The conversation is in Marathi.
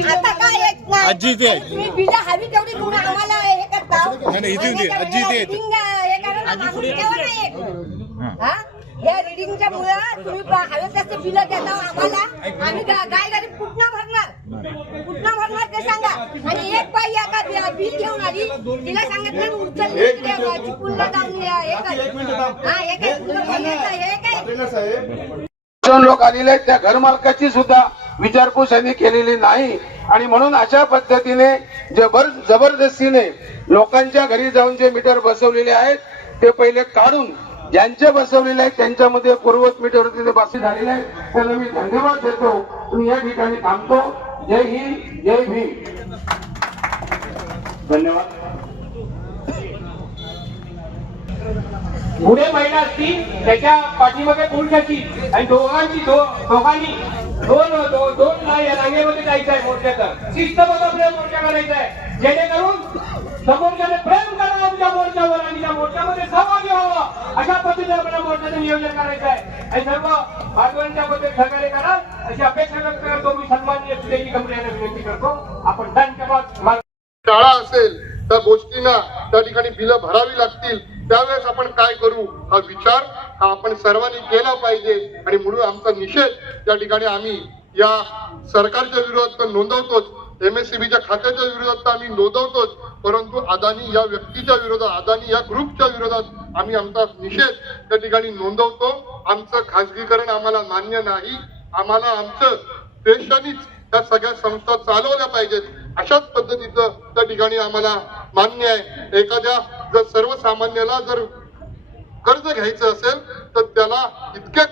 आता काय येत नाही. आजी इथे आहे. तुम्ही बिलं हवी तेवढी घेऊन आम्हाला हे करता. नाही, नाही, इथे होती. आजी इथे आहे. Reading, हे करायला मागून ठेवा नाही येत. हा? या रिडिंगच्या मुळे तुम्ही पा- हवे तसे बिलं देता आम्हाला. आम्ही गा- गाय गरीब कुठनं भरणार? कुठनं भरणार ते सांगा. आणि एक बाई आता बि- बिल घेऊन आली. तिला सांगितलं उचल इकडे चिपळूणला जाऊन या- हे कर. हा हे काय तुला बोलायचं, हे काय? दोन लोक आलेले आहेत त्या घरमालकाची सुद्धा. विचारपूस यांनी केलेली नाही. आणि म्हणून अशा पद्धतीने जबर जबरदस्तीने लोकांच्या घरी जाऊन जे मीटर बसवलेले आहेत ते पहिले काढून ज्यांचे बसवलेले आहेत त्यांच्यामध्ये पूर्वत मीटर बस झालेले आहेत. त्यांना मी धन्यवाद देतो. आणि या ठिकाणी थांबतो. जय हिंद जय भीम. धन्यवाद. पुढे महिला असतील त्याच्या पाठीमागे असतील. आणि दोघांची दोघांनी दोन दोन रांगेमध्ये जायचं आहे मोर्चाचं. शिस्तबद्ध प्रेम मोर्चा करायचा आहे. जेणेकरून समोरच्याने प्रेम करावं आमच्या मोर्चावर आणि त्या मोर्चामध्ये सहभागी व्हावं. अशा पद्धतीने आपल्या मोर्चाचं नियोजन करायचं आहे. आणि सर्व भागवांच्या बद्दल सहकार्य करा अशी अपेक्षा व्यक्त करतो. मी सन्माननीय सुदेजी कंपन्यांना विनंती करतो. आपण धन्यवाद. शाळा असेल त्या गोष्टींना त्या ठिकाणी बिलं भरावी लागतील. त्यावेळेस आपण काय करू हा विचार हा आपण सर्वांनी केला पाहिजे. आणि म्हणून आमचा निषेध त्या ठिकाणी आम्ही या सरकारच्या विरोधात तर नोंदवतोच. एमएससीबीच्या खात्याच्या विरोधात तर आम्ही नोंदवतोच. परंतु अदानी या व्यक्तीच्या विरोधात अदानी या ग्रुपच्या विरोधात आम्ही आमचा निषेध त्या ठिकाणी नोंदवतो. आमचं खासगीकरण आम्हाला मान्य नाही. आम्हाला आमचं देशानीच त्या सगळ्या संस्था चालवल्या पाहिजेत. अशाच पद्धतीचं त्या ठिकाणी आम्हाला मान्य आहे. एखाद्या जर सर्वसामान्याला जर कर्ज घ्यायचं असेल तर त्याला इतक्या